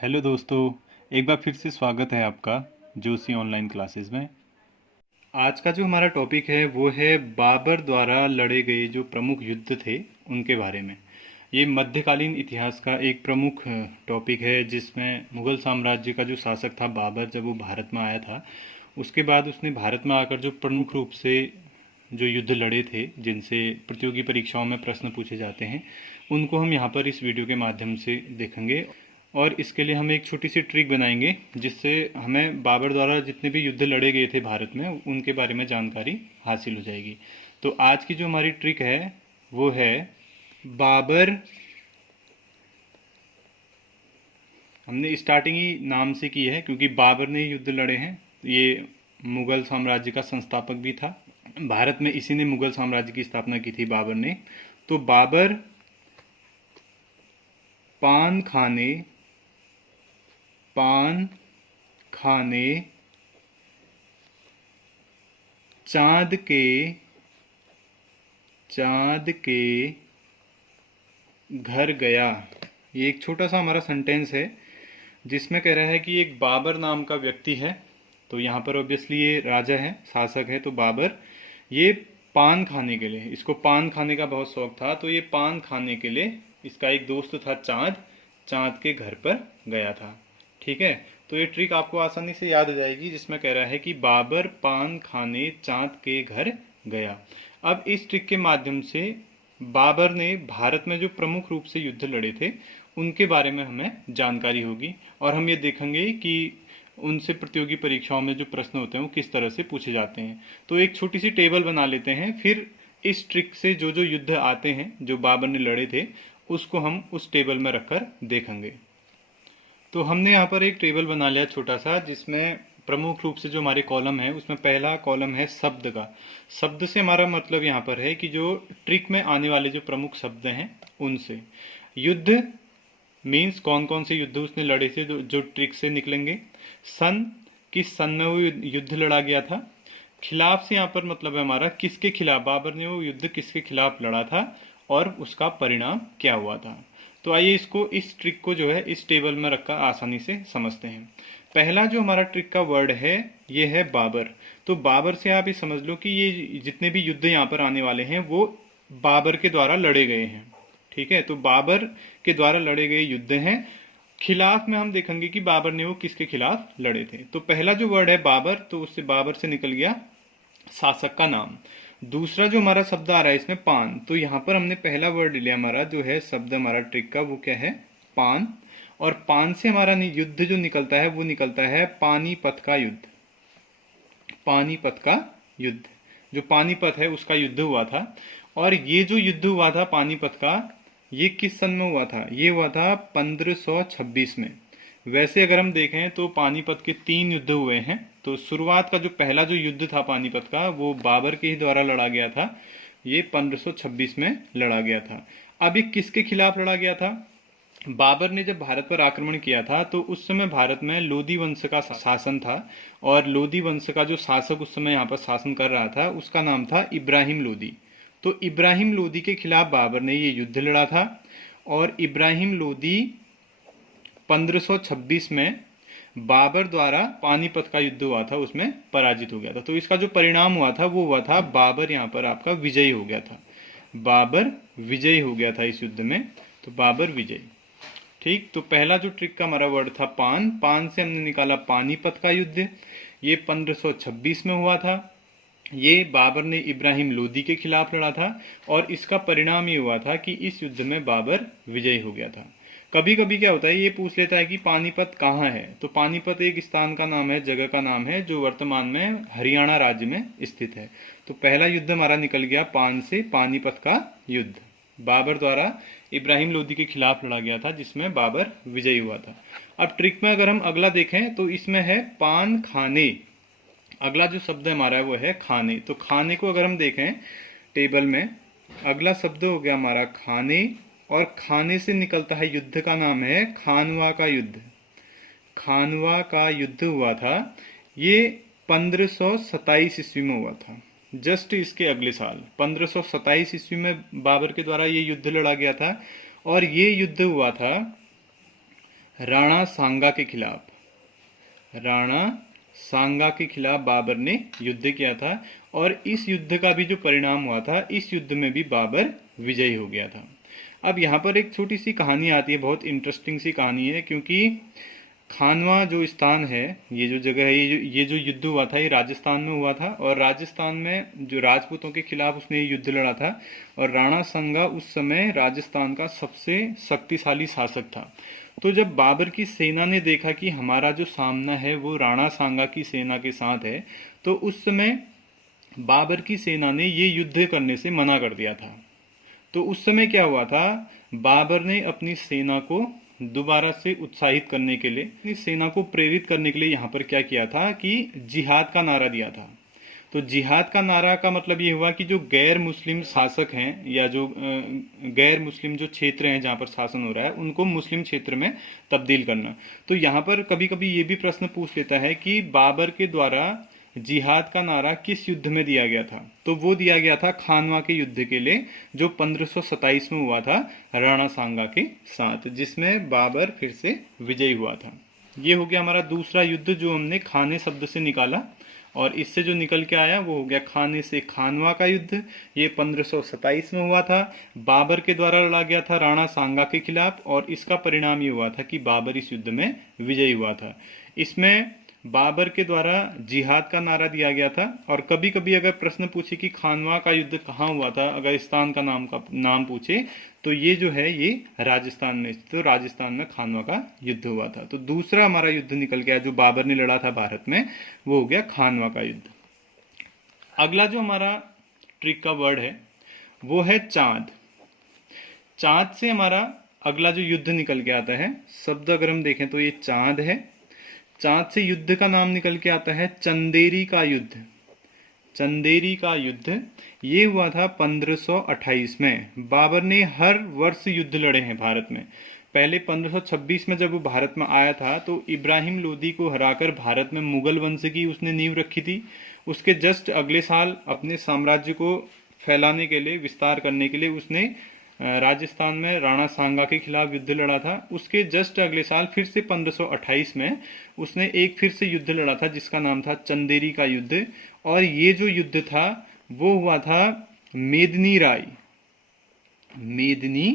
Hello दोस्तों, एक बार फिर से स्वागत है आपका जोशी ऑनलाइन क्लासेस में। आज का जो हमारा टॉपिक है वो है बाबर द्वारा लड़े गए जो प्रमुख युद्ध थे उनके बारे में। ये मध्यकालीन इतिहास का एक प्रमुख टॉपिक है जिसमें मुगल साम्राज्य का जो शासक था बाबर, जब वो भारत में आया था उसके बाद उसने भारत में आकर जो प्रमुख रूप से जो युद्ध लड़े थे, जिनसे प्रतियोगी परीक्षाओं में प्रश्न पूछे जाते हैं, उनको हम यहाँ पर इस वीडियो के माध्यम से देखेंगे। और इसके लिए हम एक छोटी सी ट्रिक बनाएंगे जिससे हमें बाबर द्वारा जितने भी युद्ध लड़े गए थे भारत में उनके बारे में जानकारी हासिल हो जाएगी। तो आज की जो हमारी ट्रिक है वो है बाबर। हमने स्टार्टिंग ही नाम से की है क्योंकि बाबर ने युद्ध लड़े हैं। ये मुगल साम्राज्य का संस्थापक भी था। भारत में इसी ने मुगल साम्राज्य की स्थापना की थी, बाबर ने। तो बाबर पान खाने चांद के घर गया। ये एक छोटा सा हमारा सेंटेंस है जिसमें कह रहा है कि एक बाबर नाम का व्यक्ति है। तो यहाँ पर ऑब्वियसली ये राजा है, शासक है। तो बाबर ये पान खाने के लिए, इसको पान खाने का बहुत शौक था, तो ये पान खाने के लिए इसका एक दोस्त था चांद के घर पर गया था। ठीक है, तो ये ट्रिक आपको आसानी से याद हो जाएगी जिसमें कह रहा है कि बाबर पान खाने चांद के घर गया। अब इस ट्रिक के माध्यम से बाबर ने भारत में जो प्रमुख रूप से युद्ध लड़े थे उनके बारे में हमें जानकारी होगी और हम ये देखेंगे कि उनसे प्रतियोगी परीक्षाओं में जो प्रश्न होते हैं वो किस तरह से पूछे जाते हैं। तो एक छोटी सी टेबल बना लेते हैं, फिर इस ट्रिक से जो जो युद्ध आते हैं जो बाबर ने लड़े थे उसको हम उस टेबल में रखकर देखेंगे। तो हमने यहाँ पर एक टेबल बना लिया छोटा सा, जिसमें प्रमुख रूप से जो हमारे कॉलम है उसमें पहला कॉलम है शब्द का। शब्द से हमारा मतलब यहाँ पर है कि जो ट्रिक में आने वाले जो प्रमुख शब्द हैं उनसे। युद्ध मीन्स कौन कौन से युद्ध उसने लड़े थे जो ट्रिक से निकलेंगे। सन, किस सन में वो युद्ध लड़ा गया था। खिलाफ से यहाँ पर मतलब है हमारा किसके खिलाफ, बाबर ने वो युद्ध किसके खिलाफ लड़ा था और उसका परिणाम क्या हुआ था। तो आइए इसको, इस ट्रिक को जो है इस टेबल में रखकर आसानी से समझते हैं। पहला जो हमारा ट्रिक का वर्ड है ये है बाबर। तो बाबर से आप ये समझ लो कि ये जितने भी युद्ध यहाँ पर आने वाले हैं वो बाबर के द्वारा लड़े गए हैं। ठीक है, तो बाबर के द्वारा लड़े गए युद्ध हैं। खिलाफ में हम देखेंगे कि बाबर ने वो किसके खिलाफ लड़े थे। तो पहला जो वर्ड है बाबर, तो उससे बाबर से निकल गया शासक का नाम। दूसरा जो हमारा शब्द आ रहा है इसमें पान, तो यहाँ पर हमने पहला वर्ड लिया, हमारा जो है शब्द हमारा ट्रिक का वो क्या है, पान। और पान से हमारा युद्ध जो निकलता है वो निकलता है पानीपत का युद्ध। पानीपत का युद्ध, जो पानीपत है उसका युद्ध हुआ था। और ये जो युद्ध हुआ था पानीपत का, ये किस सन में हुआ था, ये हुआ था 1526 में। वैसे अगर हम देखें तो पानीपत के 3 युद्ध हुए हैं। तो शुरुआत का जो पहला जो युद्ध था पानीपत का वो बाबर के ही द्वारा लड़ा गया था, ये 1526 में लड़ा गया था। अब ये किसके खिलाफ लड़ा गया था। बाबर ने जब भारत पर आक्रमण किया था तो उस समय भारत में लोधी वंश का शासन था, और लोधी वंश का जो शासक उस समय यहाँ पर शासन कर रहा था उसका नाम था इब्राहिम लोधी। तो इब्राहिम लोधी के खिलाफ बाबर ने ये युद्ध लड़ा था, और इब्राहिम लोधी 1526 में बाबर द्वारा पानीपत का युद्ध हुआ था उसमें पराजित हो गया था। तो इसका जो परिणाम हुआ था वो हुआ था बाबर यहाँ पर आपका विजयी हो गया था। बाबर विजयी हो गया था इस युद्ध में, तो बाबर विजयी। ठीक, तो पहला जो ट्रिक का हमारा वर्ड था पान, पान से हमने निकाला पानीपत का युद्ध। ये 1526 में हुआ था। ये बाबर ने इब्राहिम लोदी के खिलाफ लड़ा था, और इसका परिणाम ये हुआ था कि इस युद्ध में बाबर विजयी हो गया था। कभी कभी क्या होता है, ये पूछ लेता है कि पानीपत कहाँ है। तो पानीपत एक स्थान का नाम है, जगह का नाम है, जो वर्तमान में हरियाणा राज्य में स्थित है। तो पहला युद्ध हमारा निकल गया पान से, पानीपत का युद्ध बाबर द्वारा इब्राहिम लोदी के खिलाफ लड़ा गया था जिसमें बाबर विजयी हुआ था। अब ट्रिक में अगर हम अगला देखें तो इसमें है पान खाने। अगला जो शब्द हमारा है वो है खाने। तो खाने को अगर हम देखें टेबल में, अगला शब्द हो गया हमारा खाने, और खाने से निकलता है युद्ध का नाम है खानवा का युद्ध। खानवा का युद्ध हुआ था, ये 1527 ईस्वी में हुआ था। जस्ट इसके अगले साल 1527 ईस्वी में बाबर के द्वारा ये युद्ध लड़ा गया था, और ये युद्ध हुआ था राणा सांगा के खिलाफ, राणा सांगा के खिलाफ बाबर ने युद्ध किया था और इस युद्ध का भी जो परिणाम हुआ था, इस युद्ध में भी बाबर विजयी हो गया था। अब यहाँ पर एक छोटी सी कहानी आती है, बहुत इंटरेस्टिंग सी कहानी है, क्योंकि खानवा जो स्थान है, ये जो जगह है, ये जो युद्ध हुआ था, ये राजस्थान में हुआ था और राजस्थान में जो राजपूतों के खिलाफ उसने युद्ध लड़ा था और राणा सांगा उस समय राजस्थान का सबसे शक्तिशाली शासक था। तो जब बाबर की सेना ने देखा कि हमारा जो सामना है वो राणा सांगा की सेना के साथ है, तो उस समय बाबर की सेना ने ये युद्ध करने से मना कर दिया था। तो उस समय क्या हुआ था, बाबर ने अपनी सेना को दोबारा से उत्साहित करने के लिए, अपनी सेना को प्रेरित करने के लिए यहाँ पर क्या किया था कि जिहाद का नारा दिया था। तो जिहाद का नारा का मतलब ये हुआ कि जो गैर मुस्लिम शासक हैं या जो गैर मुस्लिम जो क्षेत्र हैं जहाँ पर शासन हो रहा है, उनको मुस्लिम क्षेत्र में तब्दील करना। तो यहाँ पर कभी कभी ये भी प्रश्न पूछ लेता है कि बाबर के द्वारा जिहाद का नारा किस युद्ध में दिया गया था। तो वो दिया गया था खानवा के युद्ध के लिए, जो 1527 में हुआ था राणा सांगा के साथ, जिसमें बाबर फिर से विजयी हुआ था। ये हो गया हमारा दूसरा युद्ध जो हमने खाने शब्द से निकाला, और इससे जो निकल के आया वो हो गया खाने से खानवा का युद्ध। ये 1527 में हुआ था, बाबर के द्वारा लड़ा गया था राणा सांगा के खिलाफ, और इसका परिणाम ये हुआ था कि बाबर इस युद्ध में विजयी हुआ था। इसमें बाबर के द्वारा जिहाद का नारा दिया गया था। और कभी कभी अगर प्रश्न पूछे कि खानवा का युद्ध कहाँ हुआ था, अगर स्थान का नाम पूछे, तो ये जो है ये राजस्थान में, तो राजस्थान में खानवा का युद्ध हुआ था। तो दूसरा हमारा युद्ध निकल गया जो बाबर ने लड़ा था भारत में, वो हो गया खानवा का युद्ध। अगला जो हमारा ट्रिक का वर्ड है वो है चांद। चांद से हमारा अगला जो युद्ध निकल के आता है, शब्द अगर हम देखें तो ये चांद है। चांद से युद्ध का नाम निकल के आता है चंदेरी का युद्ध। चंदेरी का युद्ध ये हुआ था 1528 में। बाबर ने हर वर्ष युद्ध लड़े हैं भारत में। पहले 1526 में जब वो भारत में आया था तो इब्राहिम लोदी को हराकर भारत में मुगल वंश की उसने नींव रखी थी। उसके जस्ट अगले साल अपने साम्राज्य को फैलाने के लिए, विस्तार करने के लिए उसने राजस्थान में राणा सांगा के खिलाफ युद्ध लड़ा था। उसके जस्ट अगले साल फिर से 1528 में उसने एक फिर से युद्ध लड़ा था जिसका नाम था चंदेरी का युद्ध। और ये जो युद्ध था वो हुआ था मेदिनी राय। मेदिनी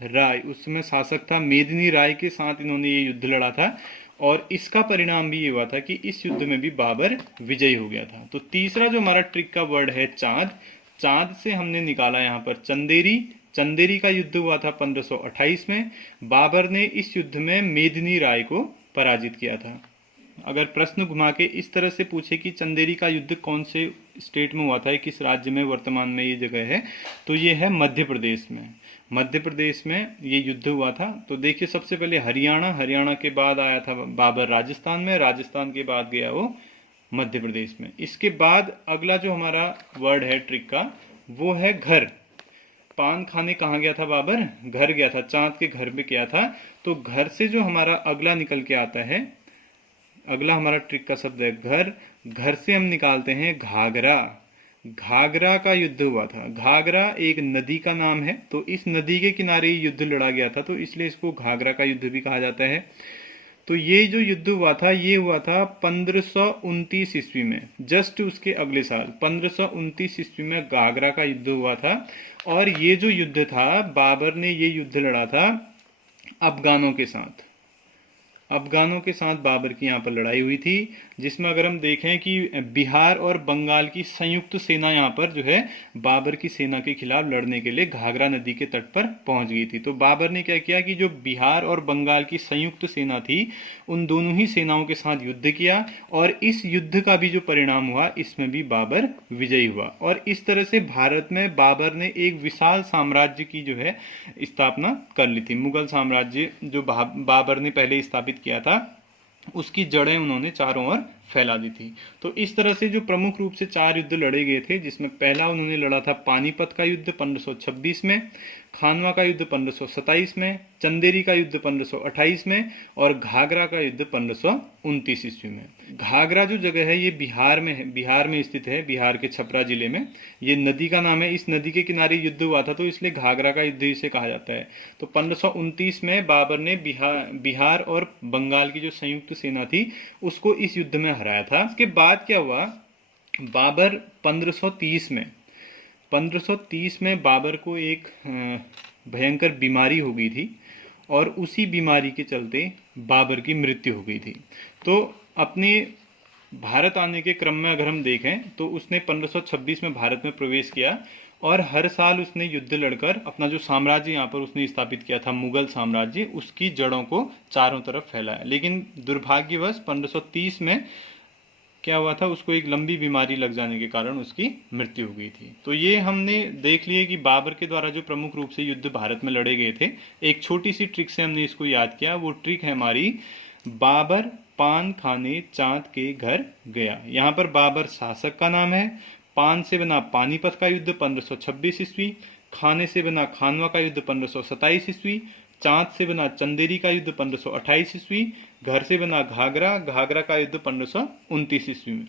राय उस समय शासक था, मेदिनी राय के साथ इन्होंने ये युद्ध लड़ा था। और इसका परिणाम भी ये हुआ था कि इस युद्ध में भी बाबर विजयी हो गया था। तो तीसरा जो हमारा ट्रिक का वर्ड है चांद। चांद से हमने निकाला यहाँ पर चंदेरी। चंदेरी का युद्ध हुआ था 1528 में। बाबर ने इस युद्ध में मेदिनी राय को पराजित किया था। अगर प्रश्न घुमा के इस तरह से पूछे कि चंदेरी का युद्ध कौन से स्टेट में हुआ था, किस राज्य में वर्तमान में ये जगह है, तो ये है मध्य प्रदेश में। मध्य प्रदेश में ये युद्ध हुआ था। तो देखिए सबसे पहले हरियाणा, हरियाणा के बाद आया था बाबर राजस्थान में, राजस्थान के बाद गया वो मध्य प्रदेश में। इसके बाद अगला जो हमारा वर्ड है ट्रिक का वो है घर। पान खाने कहाँ गया था बाबर? घर गया था, चांद के घर में गया था। तो घर से जो हमारा अगला निकल के आता है, अगला हमारा ट्रिक का शब्द है घर। घर से हम निकालते हैं घाघरा। घाघरा का युद्ध हुआ था। घाघरा एक नदी का नाम है, तो इस नदी के किनारे युद्ध लड़ा गया था, तो इसलिए इसको घाघरा का युद्ध भी कहा जाता है। तो ये जो युद्ध हुआ था ये हुआ था 1529 ईस्वी में। जस्ट उसके अगले साल 1529 ईस्वी में घाघरा का युद्ध हुआ था। और ये जो युद्ध था, बाबर ने ये युद्ध लड़ा था अफगानों के साथ। अफगानों के साथ बाबर की यहाँ पर लड़ाई हुई थी, जिसमें अगर हम देखें कि बिहार और बंगाल की संयुक्त सेना यहाँ पर जो है बाबर की सेना के खिलाफ लड़ने के लिए घाघरा नदी के तट पर पहुंच गई थी। तो बाबर ने क्या किया कि जो बिहार और बंगाल की संयुक्त सेना थी उन दोनों ही सेनाओं के साथ युद्ध किया, और इस युद्ध का भी जो परिणाम हुआ इसमें भी बाबर विजयी हुआ। और इस तरह से भारत में बाबर ने एक विशाल साम्राज्य की जो है स्थापना कर ली थी। मुगल साम्राज्य जो बाबर ने पहले स्थापित किया था उसकी जड़ें उन्होंने चारों ओर फैला दी थी। तो इस तरह से जो प्रमुख रूप से 4 युद्ध लड़े गए थे, जिसमें पहला उन्होंने लड़ा था पानीपत का युद्ध 1526 में। खानवा का युद्ध 1527 में, चंदेरी का युद्ध 1528 में और घाघरा का युद्ध 1529 ईस्वी में। घाघरा जो जगह है ये बिहार में है, बिहार में स्थित है, बिहार के छपरा जिले में। ये नदी का नाम है, इस नदी के किनारे युद्ध हुआ था तो इसलिए घाघरा का युद्ध इसे कहा जाता है। तो 1529 में बाबर ने बिहार और बंगाल की जो संयुक्त सेना थी उसको इस युद्ध में हराया था। इसके बाद क्या हुआ, बाबर 1530 में बाबर को एक भयंकर बीमारी हो गई थी और उसी बीमारी के चलते बाबर की मृत्यु हो गई थी। तो अपने भारत आने के क्रम में अगर हम देखें तो उसने 1526 में भारत में प्रवेश किया और हर साल उसने युद्ध लड़कर अपना जो साम्राज्य यहाँ पर उसने स्थापित किया था, मुगल साम्राज्य, उसकी जड़ों को चारों तरफ फैलाया। लेकिन दुर्भाग्यवश 1530 में क्या हुआ था, उसको एक लंबी बीमारी लग जाने के कारण उसकी मृत्यु हो गई थी। तो ये हमने देख लिए कि बाबर के द्वारा जो प्रमुख रूप से युद्ध भारत में लड़े गए थे। एक छोटी सी ट्रिक से हमने इसको याद किया, वो ट्रिक है हमारी बाबर पान खाने चांद के घर गया। यहाँ पर बाबर शासक का नाम है, पान से बना पानीपत का युद्ध 1526 ईस्वी, खाने से बना खानवा का युद्ध 1527 ईस्वी, चांद से बना चंदेरी का युद्ध 1528 ईस्वी, घर से बना घाघरा का युद्ध 1529 ईस्वी में।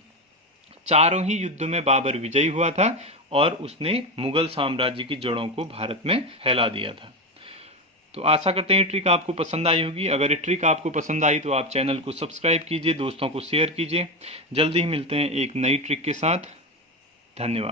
चारों ही युद्ध में बाबर विजयी हुआ था और उसने मुगल साम्राज्य की जड़ों को भारत में फैला दिया था। तो आशा करते हैं ट्रिक आपको पसंद आई होगी। अगर ये ट्रिक आपको पसंद आई तो आप चैनल को सब्सक्राइब कीजिए, दोस्तों को शेयर कीजिए। जल्दी ही मिलते हैं एक नई ट्रिक के साथ। धन्यवाद।